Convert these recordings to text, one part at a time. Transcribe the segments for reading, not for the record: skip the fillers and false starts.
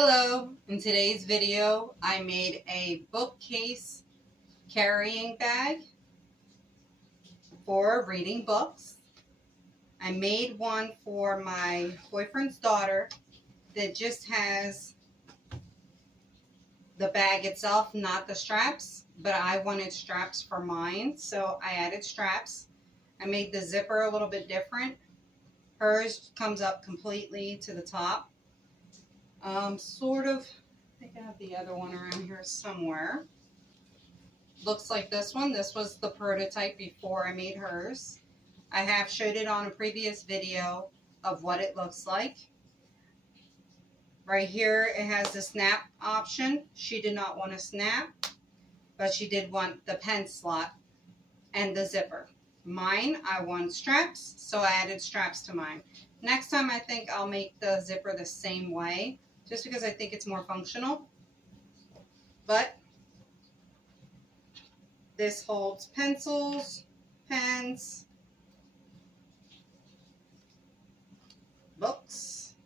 Hello, in today's video I made a bookcase carrying bag for reading books. I made one for my boyfriend's daughter that just has the bag itself, not the straps, but I wanted straps for mine, so I added straps. I made the zipper a little bit different. Hers comes up completely to the top. I think I have the other one around here somewhere. Looks like this one. This was the prototype before I made hers. I have showed it on a previous video of what it looks like. Right here it has the snap option. She did not want to snap, but she did want the pen slot and the zipper. Mine, I want straps, so I added straps to mine. Next time I think I'll make the zipper the same way, just because I think it's more functional. But this holds pencils, pens, books.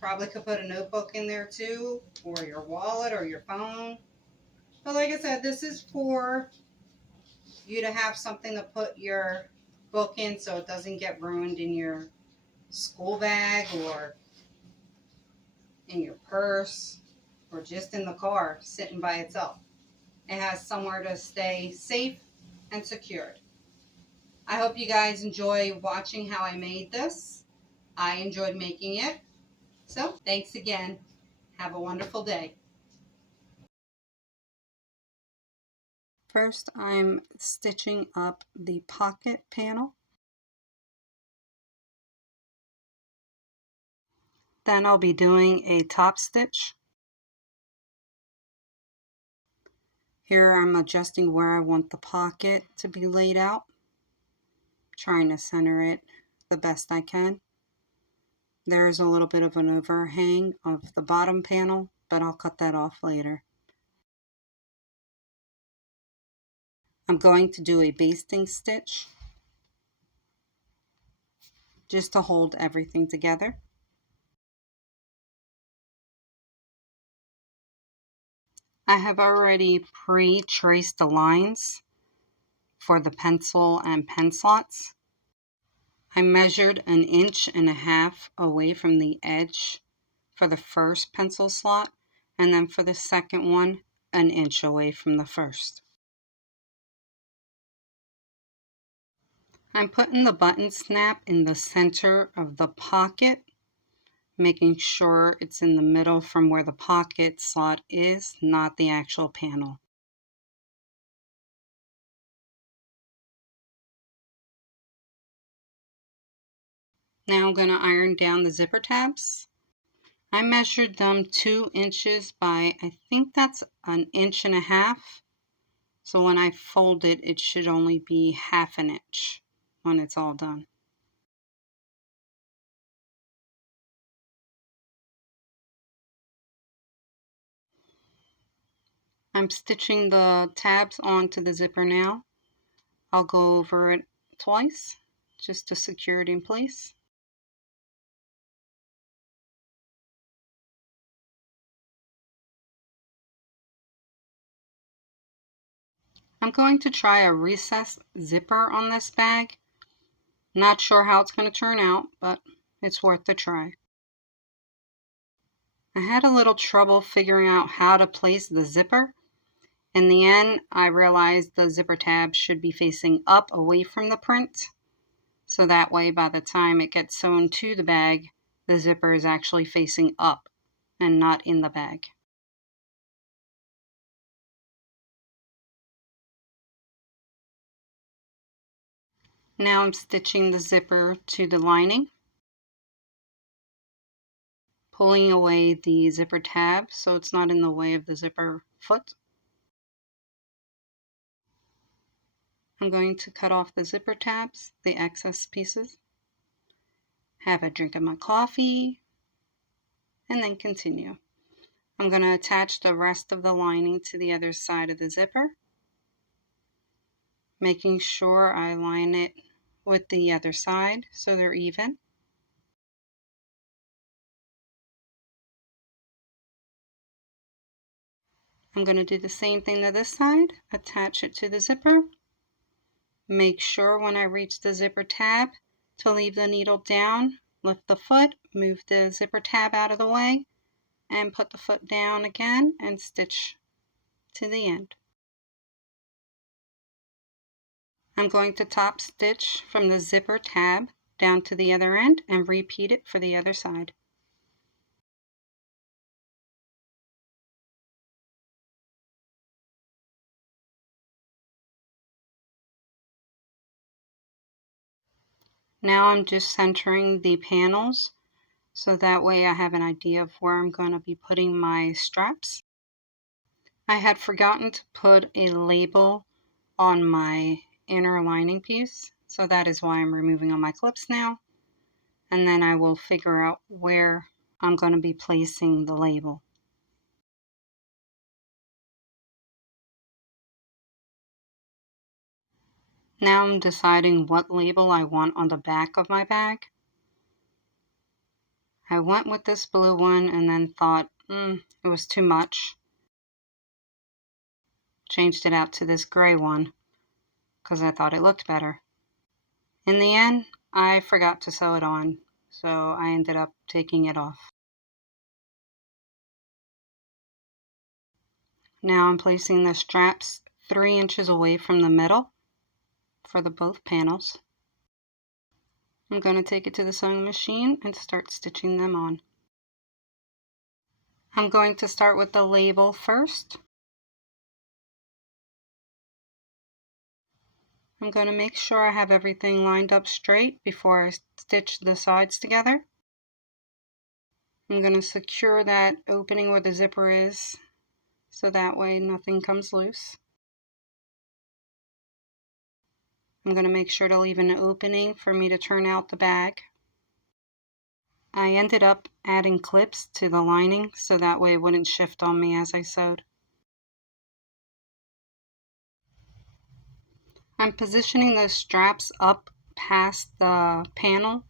Probably could put a notebook in there too, or your wallet or your phone. But like I said, this is for you to have something to put your book in so it doesn't get ruined in your school bag or in your purse or just in the car sitting by itself. It has somewhere to stay safe and secured. I hope you guys enjoy watching how I made this. I enjoyed making it. So thanks again. Have a wonderful day. First, I'm stitching up the pocket panel. Then I'll be doing a top stitch. Here I'm adjusting where I want the pocket to be laid out, trying to center it the best I can. There's a little bit of an overhang of the bottom panel, but I'll cut that off later. I'm going to do a basting stitch just to hold everything together. I have already pre-traced the lines for the pencil and pen slots. I measured 1.5 inches away from the edge for the first pencil slot, and then for the second one, 1 inch away from the first. I'm putting the button snap in the center of the pocket, making sure it's in the middle from where the pocket slot is, not the actual panel. Now I'm going to iron down the zipper tabs. I measured them 2 inches by, I think that's 1.5 inches. So when I fold it, it should only be 1/2 inch when it's all done. I'm stitching the tabs onto the zipper now. I'll go over it twice just to secure it in place. I'm going to try a recessed zipper on this bag. Not sure how it's going to turn out, but it's worth a try. I had a little trouble figuring out how to place the zipper. In the end, I realized the zipper tab should be facing up away from the print. So that way, by the time it gets sewn to the bag, the zipper is actually facing up and not in the bag. Now I'm stitching the zipper to the lining, pulling away the zipper tab so it's not in the way of the zipper foot. I'm going to cut off the zipper tabs, the excess pieces, have a drink of my coffee, and then continue. I'm going to attach the rest of the lining to the other side of the zipper, making sure I line it with the other side so they're even. I'm going to do the same thing to this side, attach it to the zipper. Make sure when I reach the zipper tab to leave the needle down, lift the foot, move the zipper tab out of the way, and put the foot down again and stitch to the end. I'm going to top stitch from the zipper tab down to the other end and repeat it for the other side. Now I'm just centering the panels so that way I have an idea of where I'm going to be putting my straps. I had forgotten to put a label on my inner lining piece, so that is why I'm removing all my clips now, and then I will figure out where I'm going to be placing the label. Now I'm deciding what label I want on the back of my bag. I went with this blue one and then thought, it was too much. Changed it out to this gray one because I thought it looked better. In the end, I forgot to sew it on, so I ended up taking it off. Now I'm placing the straps 3 inches away from the middle for the both panels. I'm going to take it to the sewing machine and start stitching them on. I'm going to start with the label first. I'm going to make sure I have everything lined up straight before I stitch the sides together. I'm going to secure that opening where the zipper is so that way nothing comes loose. I'm going to make sure to leave an opening for me to turn out the bag. I ended up adding clips to the lining so that way it wouldn't shift on me as I sewed. I'm positioning those straps up past the panel,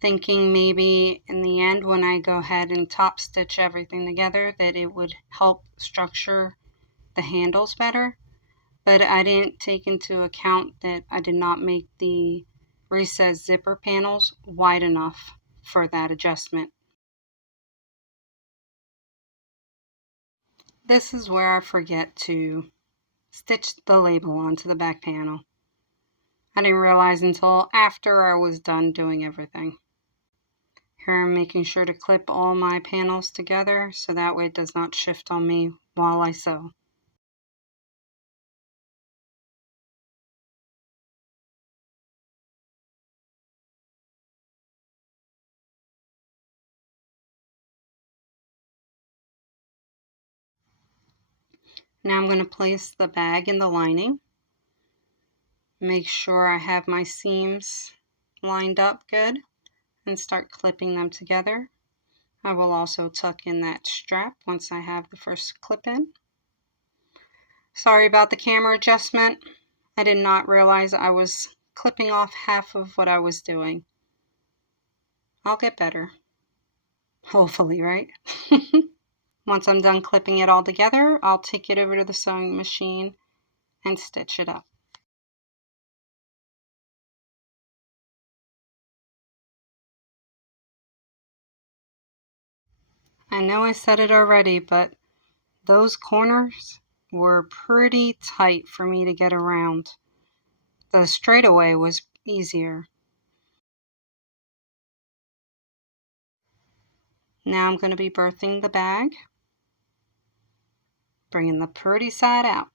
thinking maybe in the end when I go ahead and top stitch everything together that it would help structure the handles better. But I didn't take into account that I did not make the recessed zipper panels wide enough for that adjustment. This is where I forget to stitch the label onto the back panel. I didn't realize until after I was done doing everything. Here I'm making sure to clip all my panels together so that way it does not shift on me while I sew. Now I'm going to place the bag in the lining. Make sure I have my seams lined up good and start clipping them together. I will also tuck in that strap once I have the first clip in. Sorry about the camera adjustment. I did not realize I was clipping off half of what I was doing. I'll get better. Hopefully, right? Once I'm done clipping it all together, I'll take it over to the sewing machine and stitch it up. I know I said it already, but those corners were pretty tight for me to get around. The straightaway was easier. Now I'm going to be birthing the bag, bringing the pretty side out.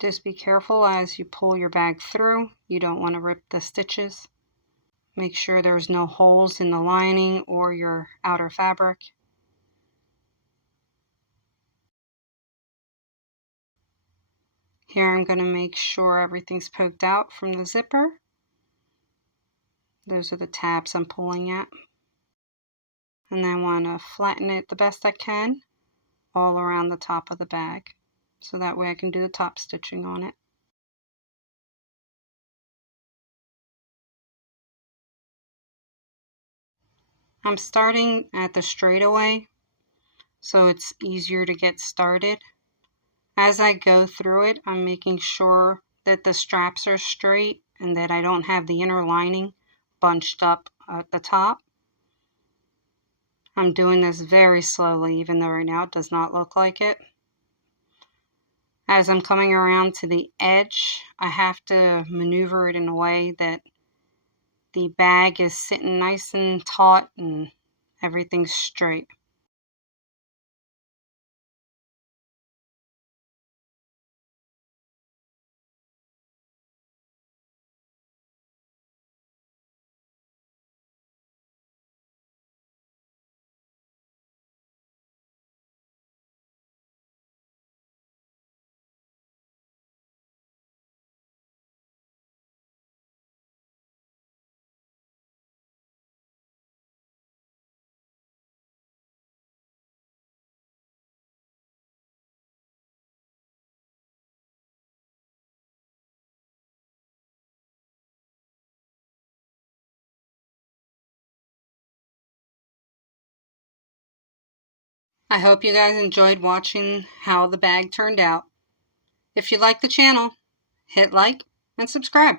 Just be careful as you pull your bag through. You don't want to rip the stitches. Make sure there's no holes in the lining or your outer fabric. Here I'm going to make sure everything's poked out from the zipper. Those are the tabs I'm pulling at. And I want to flatten it the best I can all around the top of the bag, so that way I can do the top stitching on it. I'm starting at the straightaway so it's easier to get started. As I go through it, I'm making sure that the straps are straight and that I don't have the inner lining bunched up at the top. I'm doing this very slowly, even though right now it does not look like it. As I'm coming around to the edge, I have to maneuver it in a way that the bag is sitting nice and taut and everything's straight. I hope you guys enjoyed watching how the bag turned out. If you like the channel, hit like and subscribe.